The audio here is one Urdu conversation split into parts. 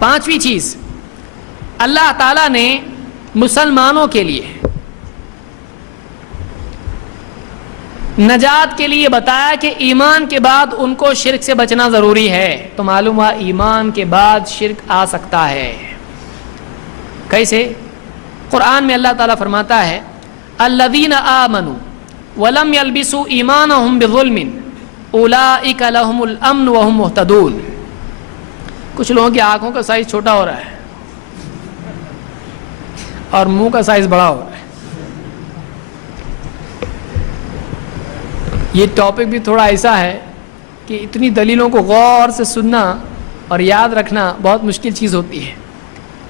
پانچویں چیز، اللہ تعالیٰ نے مسلمانوں کے لیے نجات کے لیے بتایا کہ ایمان کے بعد ان کو شرک سے بچنا ضروری ہے. تو معلوم ہوا ایمان کے بعد شرک آ سکتا ہے. کیسے؟ قرآن میں اللہ تعالیٰ فرماتا ہے الذین آمنوا ولم یلبسوا ایمانہم بظلم اولئک لہم الامن وہم مہتدون. کچھ لوگوں کی آنکھوں کا سائز چھوٹا ہو رہا ہے اور منہ کا سائز بڑا ہو رہا ہے. یہ ٹاپک بھی تھوڑا ایسا ہے کہ اتنی دلیلوں کو غور سے سننا اور یاد رکھنا بہت مشکل چیز ہوتی ہے،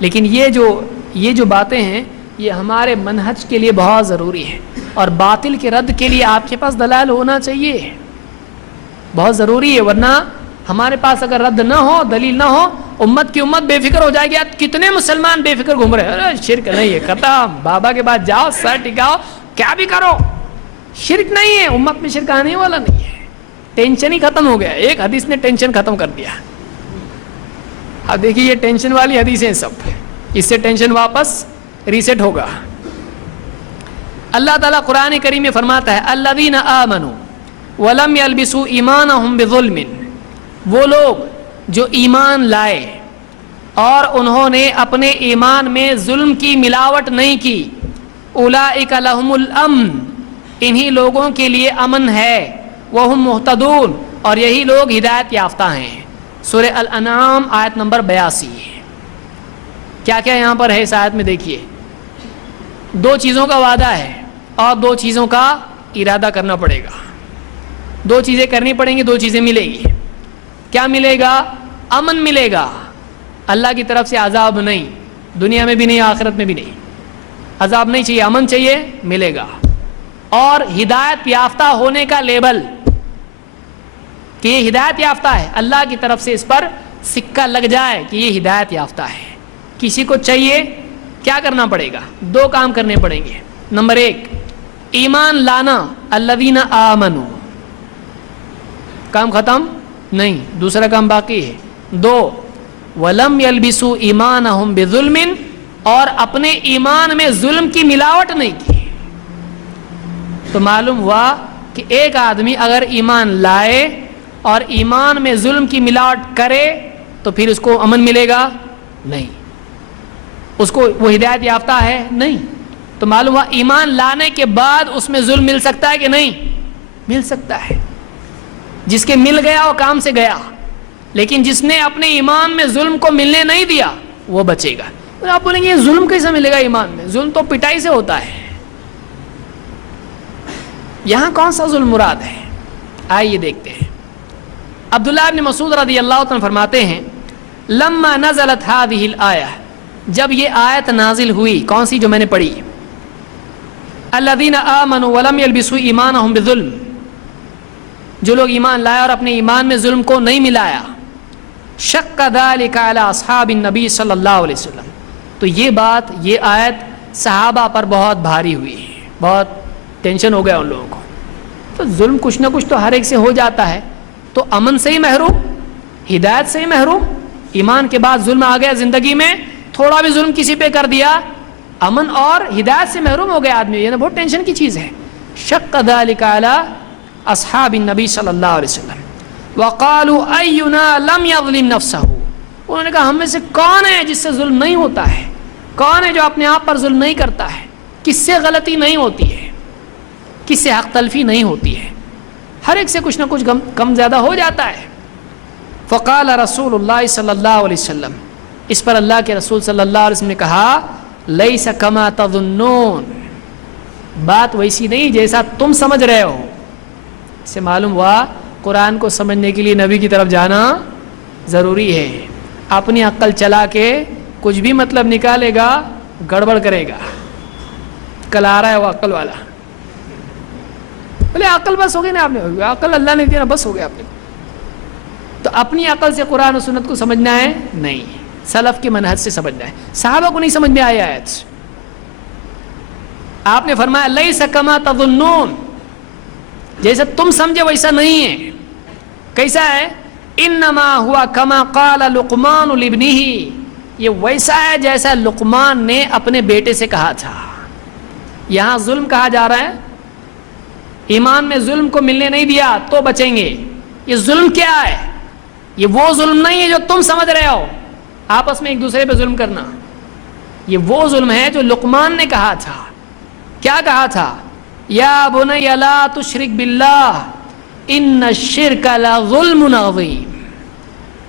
لیکن یہ جو باتیں ہیں یہ ہمارے منہج کے لیے بہت ضروری ہے، اور باطل کے رد کے لیے آپ کے پاس دلائل ہونا چاہیے، بہت ضروری ہے. ورنہ ہمارے پاس اگر رد نہ ہو، دلیل نہ ہو، امت کی امت بے فکر ہو جائے گی. کتنے مسلمان بے فکر گھوم رہے ہیں، ارے شرک نہیں ہے، ختم، بابا کے بعد جاؤ، سر ٹکاؤ، کیا بھی کرو، شرک نہیں ہے. امت میں شرک آنے والا نہیں ہے. ٹینشن ہی ختم ہو گیا. ایک حدیث نے ٹینشن ختم کر دیا. اب دیکھیے یہ ٹینشن والی حدیثیں سب، اس سے ٹینشن واپس ریسیٹ ہوگا. اللہ تعالیٰ قرآن کریم میں فرماتا ہے الذین آمنوا ولم یلبسوا ایمانہم بظلم، وہ لوگ جو ایمان لائے اور انہوں نے اپنے ایمان میں ظلم کی ملاوٹ نہیں کی، اولئک لہم الامن، انہی لوگوں کے لیے امن ہے، وہم مہتدون، اور یہی لوگ ہدایت یافتہ ہیں. سورہ الانعام آیت نمبر 82. کیا کیا یہاں پر ہے اس آیت میں دیکھیے. 2 چیزوں کا وعدہ ہے اور 2 چیزوں کا ارادہ کرنا پڑے گا. 2 چیزیں کرنی پڑیں گی، 2 چیزیں ملے گی. کیا ملے گا؟ امن ملے گا، اللہ کی طرف سے عذاب نہیں، دنیا میں بھی نہیں، آخرت میں بھی نہیں. عذاب نہیں چاہیے، امن چاہیے، ملے گا. اور ہدایت یافتہ ہونے کا لیبل کہ یہ ہدایت یافتہ ہے، اللہ کی طرف سے اس پر سکہ لگ جائے کہ یہ ہدایت یافتہ ہے. کسی کو چاہیے کیا کرنا پڑے گا؟ 2 کام کرنے پڑیں گے. نمبر 1 ایمان لانا، الذین آمنوا، کام ختم نہیں، دوسرا کام باقی ہے. 2 ولم یلبسوا ایمانہم بظلم، اور اپنے ایمان میں ظلم کی ملاوٹ نہیں کی. تو معلوم ہوا کہ ایک آدمی اگر ایمان لائے اور ایمان میں ظلم کی ملاوٹ کرے تو پھر اس کو امن ملے گا نہیں، اس کو وہ ہدایت یافتہ ہے نہیں. تو معلوم ہوا ایمان لانے کے بعد اس میں ظلم مل سکتا ہے کہ نہیں؟ مل سکتا ہے. جس کے مل گیا وہ کام سے گیا، لیکن جس نے اپنے ایمان میں ظلم کو ملنے نہیں دیا وہ بچے گا. تو آپ بولیں گے یہ ظلم کیسے ملے گا ایمان میں؟ ظلم تو پٹائی سے ہوتا ہے. یہاں کون سا ظلم مراد ہے؟ آئیے دیکھتے ہیں. عبداللہ ابن مسعود رضی اللہ عنہ فرماتے ہیں لما نزلت هذه الآیہ، جب یہ آیت نازل ہوئی، کون سی جو میں نے پڑھی، الذین آمنوا ولم یلبسوا ایمانہم بظلم، جو لوگ ایمان لائے اور اپنے ایمان میں ظلم کو نہیں ملایا، شق ذلک علی اصحاب النبی صلی اللہ علیہ وسلم، تو یہ بات، یہ آیت صحابہ پر بہت بھاری ہوئی، بہت ٹینشن ہو گیا ان لوگوں کو. تو ظلم کچھ نہ کچھ تو ہر ایک سے ہو جاتا ہے، تو امن سے ہی محروم، ہدایت سے ہی محروم. ایمان کے بعد ظلم آ گیا زندگی میں، تھوڑا بھی ظلم کسی پہ کر دیا، امن اور ہدایت سے محروم ہو گیا آدمی. یہ بہت ٹینشن کی چیز ہے. شق ذلک علی اصحاب النبی صلی اللہ علیہ وسلم وقالوا اینا لم یظلم نفسہ، انہوں نے کہا ہم میں سے کون ہے جس سے ظلم نہیں ہوتا ہے، کون ہے جو اپنے آپ پر ظلم نہیں کرتا ہے، کس سے غلطی نہیں ہوتی ہے، کس سے حق تلفی نہیں ہوتی ہے. ہر ایک سے کچھ نہ کچھ کم زیادہ ہو جاتا ہے. فقال رسول اللہ صلی اللہ علیہ وسلم، اس پر اللہ کے رسول صلی اللہ علیہ وسلم نے کہا لیس کما تظنون، بات ویسی نہیں جیسا تم سمجھ رہے ہو. اس سے معلوم ہوا قرآن کو سمجھنے کے لیے نبی کی طرف جانا ضروری ہے. اپنی عقل چلا کے کچھ بھی مطلب نکالے گا، گڑبڑ کرے گا. کل آ رہا ہے وہ عقل والا، بولے عقل بس ہو گئی نا، آپ نے عقل اللہ نے دیا نا، بس ہو گیا آپ نے. تو اپنی عقل سے قرآن و سنت کو سمجھنا ہے نہیں، سلف کے منہج سے سمجھنا ہے. صحابہ کو نہیں سمجھ میں آیا آیت، آپ نے فرمایا لیس کما تظنون، جیسا تم سمجھے ویسا نہیں ہے. کیسا ہے؟ انما ہوا کما قال لقمان لابنہ، یہ ویسا ہے جیسا لقمان نے اپنے بیٹے سے کہا تھا۔ یہاں ظلم کہا جا رہا ہے، ایمان میں ظلم کو ملنے نہیں دیا تو بچیں گے۔ یہ ظلم کیا ہے؟ یہ وہ ظلم نہیں ہے جو تم سمجھ رہے ہو، آپس میں ایک دوسرے پہ ظلم کرنا۔ یہ وہ ظلم ہے جو لقمان نے کہا تھا۔ کیا کہا تھا؟ یا بنی لا تشرک باللہ ان الشرک لظلم عظیم،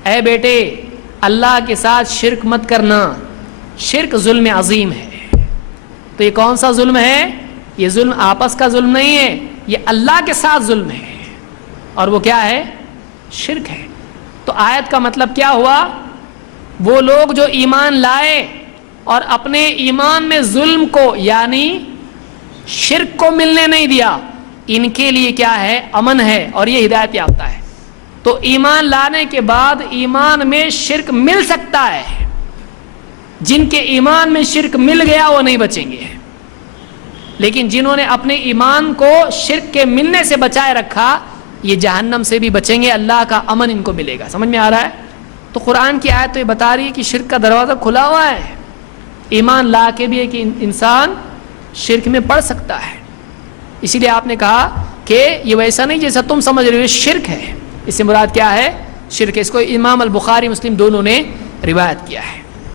اے بیٹے اللہ کے ساتھ شرک مت کرنا، شرک ظلم عظیم ہے۔ تو یہ کون سا ظلم ہے؟ یہ ظلم آپس کا ظلم نہیں ہے، یہ اللہ کے ساتھ ظلم ہے، اور وہ کیا ہے؟ شرک ہے۔ تو آیت کا مطلب کیا ہوا؟ وہ لوگ جو ایمان لائے اور اپنے ایمان میں ظلم کو یعنی شرک کو ملنے نہیں دیا، ان کے لیے کیا ہے؟ امن ہے، اور یہ ہدایت یافتہ ہے۔ تو ایمان لانے کے بعد ایمان میں شرک مل سکتا ہے، جن کے ایمان میں شرک مل گیا وہ نہیں بچیں گے، لیکن جنہوں نے اپنے ایمان کو شرک کے ملنے سے بچائے رکھا یہ جہنم سے بھی بچیں گے، اللہ کا امن ان کو ملے گا۔ سمجھ میں آ رہا ہے؟ تو قرآن کی آیت تو یہ بتا رہی ہے کہ شرک کا دروازہ کھلا ہوا ہے، ایمان لا کے بھی ایک انسان شرک میں پڑ سکتا ہے۔ اسی لیے آپ نے کہا کہ یہ ویسا نہیں جیسا تم سمجھ رہے ہو، شرک ہے۔ اس سے مراد کیا ہے؟ شرک ہے۔ اس کو امام البخاری مسلم دونوں نے روایت کیا ہے۔